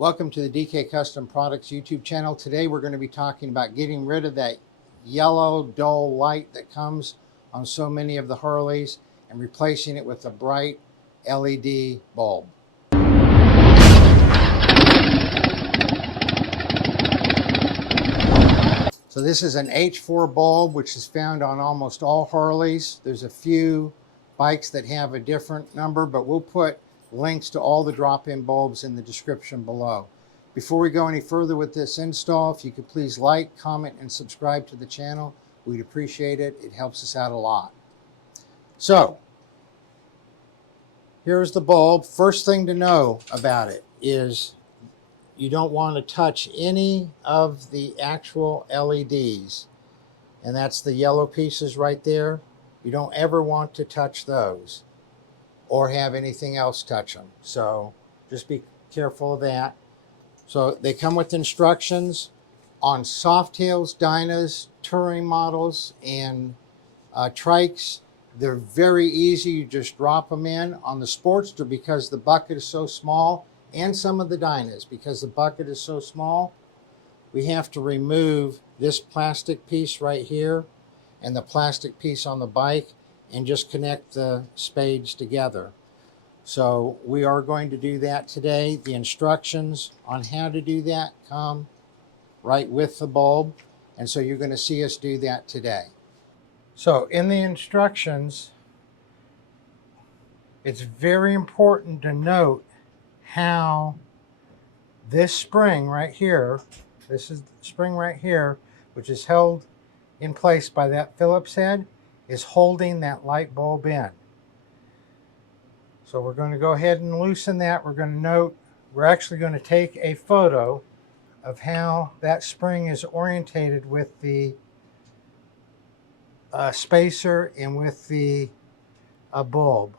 Welcome to the DK Custom Products YouTube channel. Today we're going to be talking about getting rid of that yellow dull light that comes on so many of the Harleys and replacing it with a bright LED bulb. So this is an H4 bulb, which is found on almost all Harleys. There's a few bikes that have a different number, but we'll put links to all the drop-in bulbs in the description below. Before we go any further with this install, if you could please like, comment, and subscribe to the channel, we'd appreciate it. It helps us out a lot. So, here's the bulb. First thing to know about it is you don't want to touch any of the actual LEDs. And that's the yellow pieces right there. You don't ever want to touch those or have anything else touch them. So just be careful of that. So they come with instructions on Softails, Dynas, touring models, and Trikes. They're very easy. You just drop them in. On the Sportster, because the bucket is so small, and some of the Dynas, because the bucket is so small, we have to remove this plastic piece right here and the plastic piece on the bike and just connect the spades together. So we are going to do that today. The instructions on how to do that come right with the bulb, and so you're going to see us do that today. So in the instructions, it's very important to note how this spring right here, this is the spring right here, which is held in place by that Phillips head, is holding that light bulb in. So we're going to go ahead and loosen that. We're going to note, we're actually going to take a photo of how that spring is orientated with the spacer and with the bulb,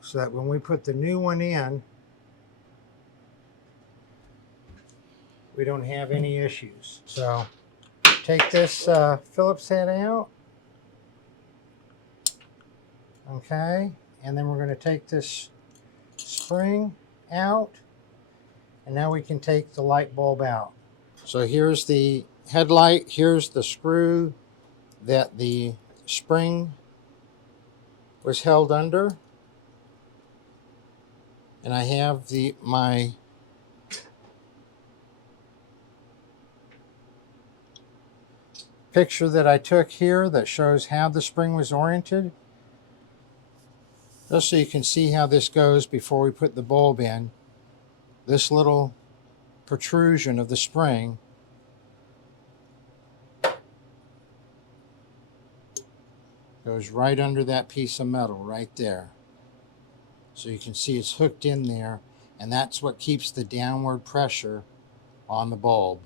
so that when we put the new one in, we don't have any issues. So take this Phillips head out. Okay, and then we're going to take this spring out, and now we can take the light bulb out. So here's the headlight, here's the screw that the spring was held under, and I have my picture that I took here that shows how the spring was oriented, just so you can see how this goes before we put the bulb in. This little protrusion of the spring goes right under that piece of metal right there. So you can see it's hooked in there, and that's what keeps the downward pressure on the bulb.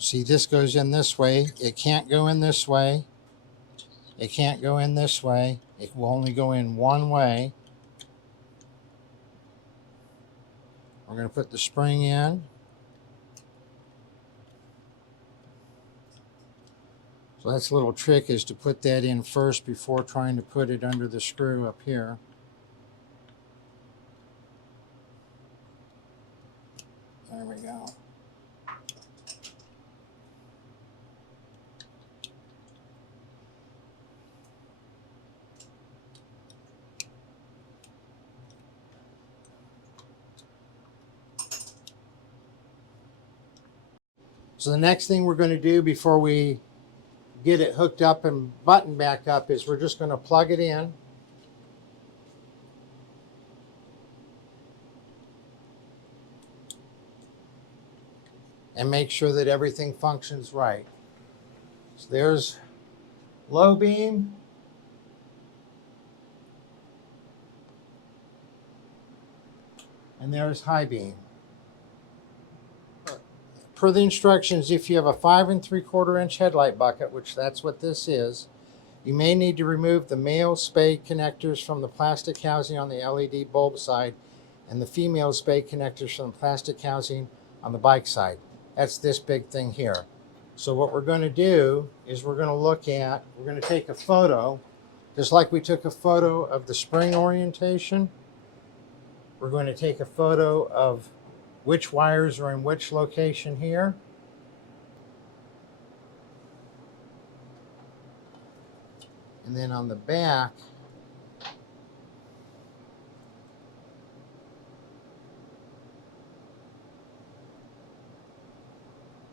See, this goes in this way. It can't go in this way. It can't go in this way. It will only go in one way. We're going to put the spring in. So that's a little trick, is to put that in first before trying to put it under the screw up here. There we go. So the next thing we're going to do before we get it hooked up and buttoned back up is we're just going to plug it in. And make sure that everything functions right. So there's low beam. And there's high beam. Per the instructions, if you have a 5 3/4 inch headlight bucket, which that's what this is, you may need to remove the male spade connectors from the plastic housing on the LED bulb side and the female spade connectors from the plastic housing on the bike side. That's this big thing here. So what we're going to do is we're going to take a photo, just like we took a photo of the spring orientation. We're going to take a photo of which wires are in which location here. And then on the back,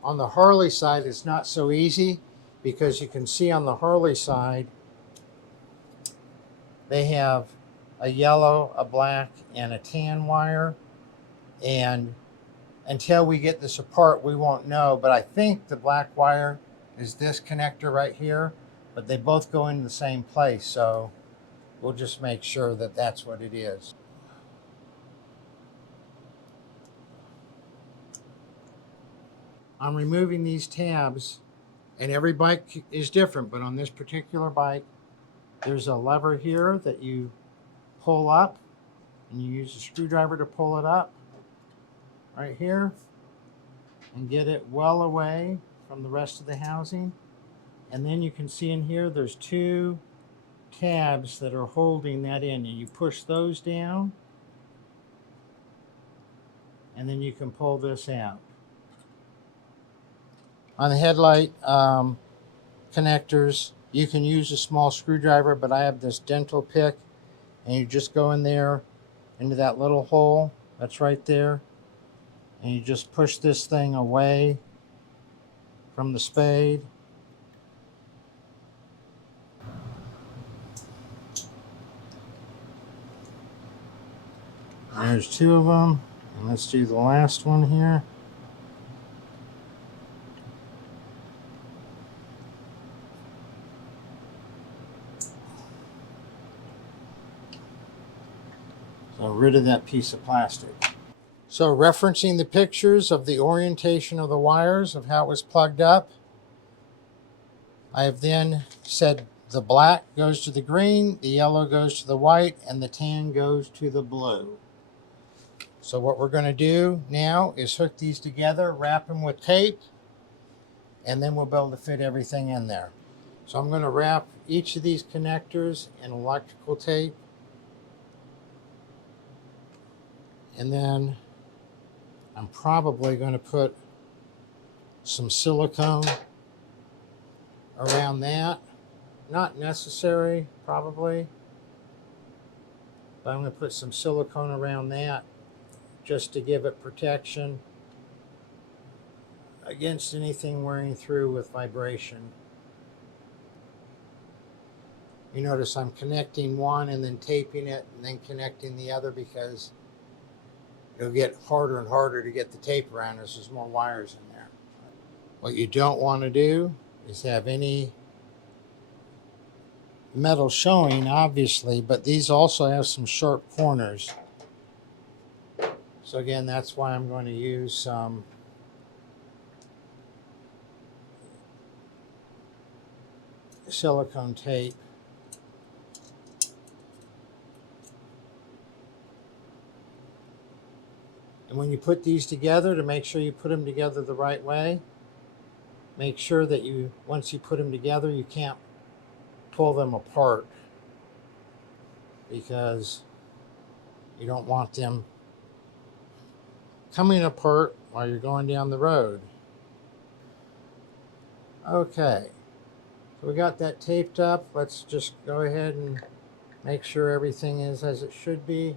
on the Harley side, it's not so easy because you can see on the Harley side, they have a yellow, a black, and a tan wire. And until we get this apart, we won't know. But I think the black wire is this connector right here, but they both go in the same place. So we'll just make sure that that's what it is. I'm removing these tabs, and every bike is different, but on this particular bike, there's a lever here that you pull up, and you use a screwdriver to pull it up right here and get it well away from the rest of the housing. And then you can see in here there's two tabs that are holding that in, and you push those down, and then you can pull this out. On the headlight connectors, you can use a small screwdriver, but I have this dental pick, and you just go in there into that little hole that's right there, and you just push this thing away from the spade. And there's two of them, and let's do the last one here. So rid of that piece of plastic. So referencing the pictures of the orientation of the wires of how it was plugged up, I have then said the black goes to the green, the yellow goes to the white, and the tan goes to the blue. So what we're going to do now is hook these together, wrap them with tape, and then we'll be able to fit everything in there. So I'm going to wrap each of these connectors in electrical tape. And then I'm probably going to put some silicone around that. Not necessary, probably. But I'm going to put some silicone around that just to give it protection against anything wearing through with vibration. You notice I'm connecting one and then taping it and then connecting the other because it'll get harder and harder to get the tape around as there's more wires in there. What you don't want to do is have any metal showing, obviously, but these also have some sharp corners. So again, that's why I'm going to use some silicone tape. And when you put these together, to make sure you put them together the right way, make sure that once you put them together, you can't pull them apart because you don't want them coming apart while you're going down the road. Okay, so we got that taped up. Let's just go ahead and make sure everything is as it should be.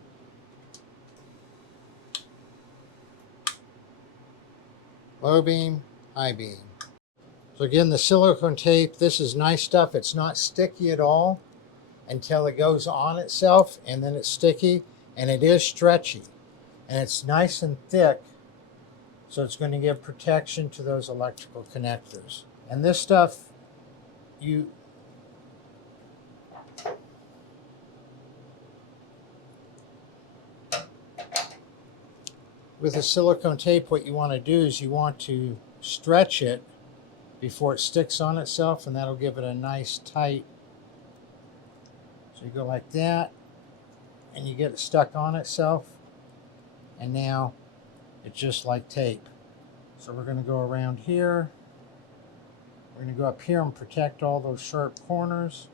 Low beam, high beam. So again, the silicone tape, this is nice stuff. It's not sticky at all until it goes on itself, and then it's sticky, and it is stretchy. And it's nice and thick, so it's going to give protection to those electrical connectors. And this stuff, with the silicone tape, what you want to do is you want to stretch it before it sticks on itself, and that'll give it a nice tight. So you go like that, and you get it stuck on itself, and now it's just like tape. So we're going to go around here We're going to go up here and protect all those sharp corners.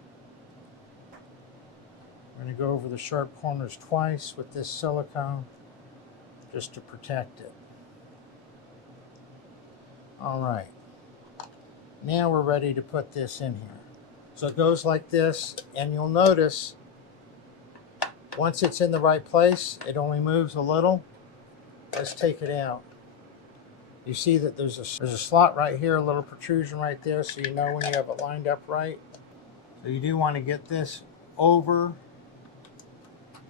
We're going to go over the sharp corners twice with this silicone just to protect it. All right. Now we're ready to put this in here. So it goes like this, and you'll notice once it's in the right place, it only moves a little. Let's take it out. You see that there's a slot right here, a little protrusion right there, so you know when you have it lined up right. So you do want to get this over.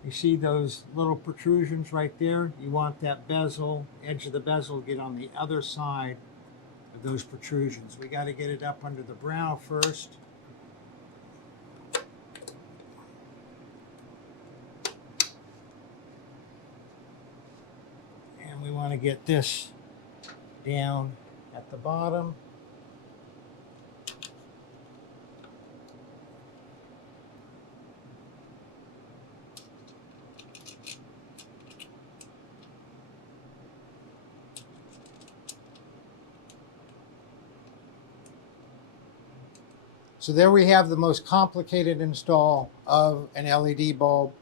You see those little protrusions right there? You want that bezel, edge of the bezel, to get on the other side of those protrusions. We got to get it up under the brow first. And we want to get this down at the bottom. So there we have the most complicated install of an LED bulb.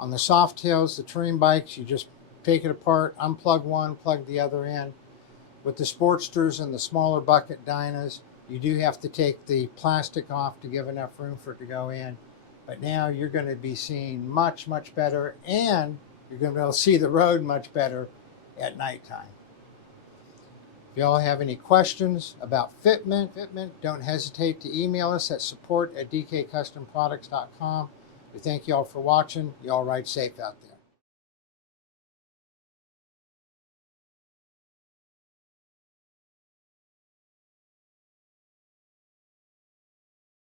On the Softails, the touring bikes, you just take it apart, unplug one, plug the other in. With the Sportsters and the smaller bucket Dynas, you do have to take the plastic off to give enough room for it to go in. But now you're going to be seeing much, much better, and you're going to be able to see the road much better at nighttime. If y'all have any questions about fitment, don't hesitate to email us at support@dkcustomproducts.com. We thank y'all for watching. Y'all ride safe out there.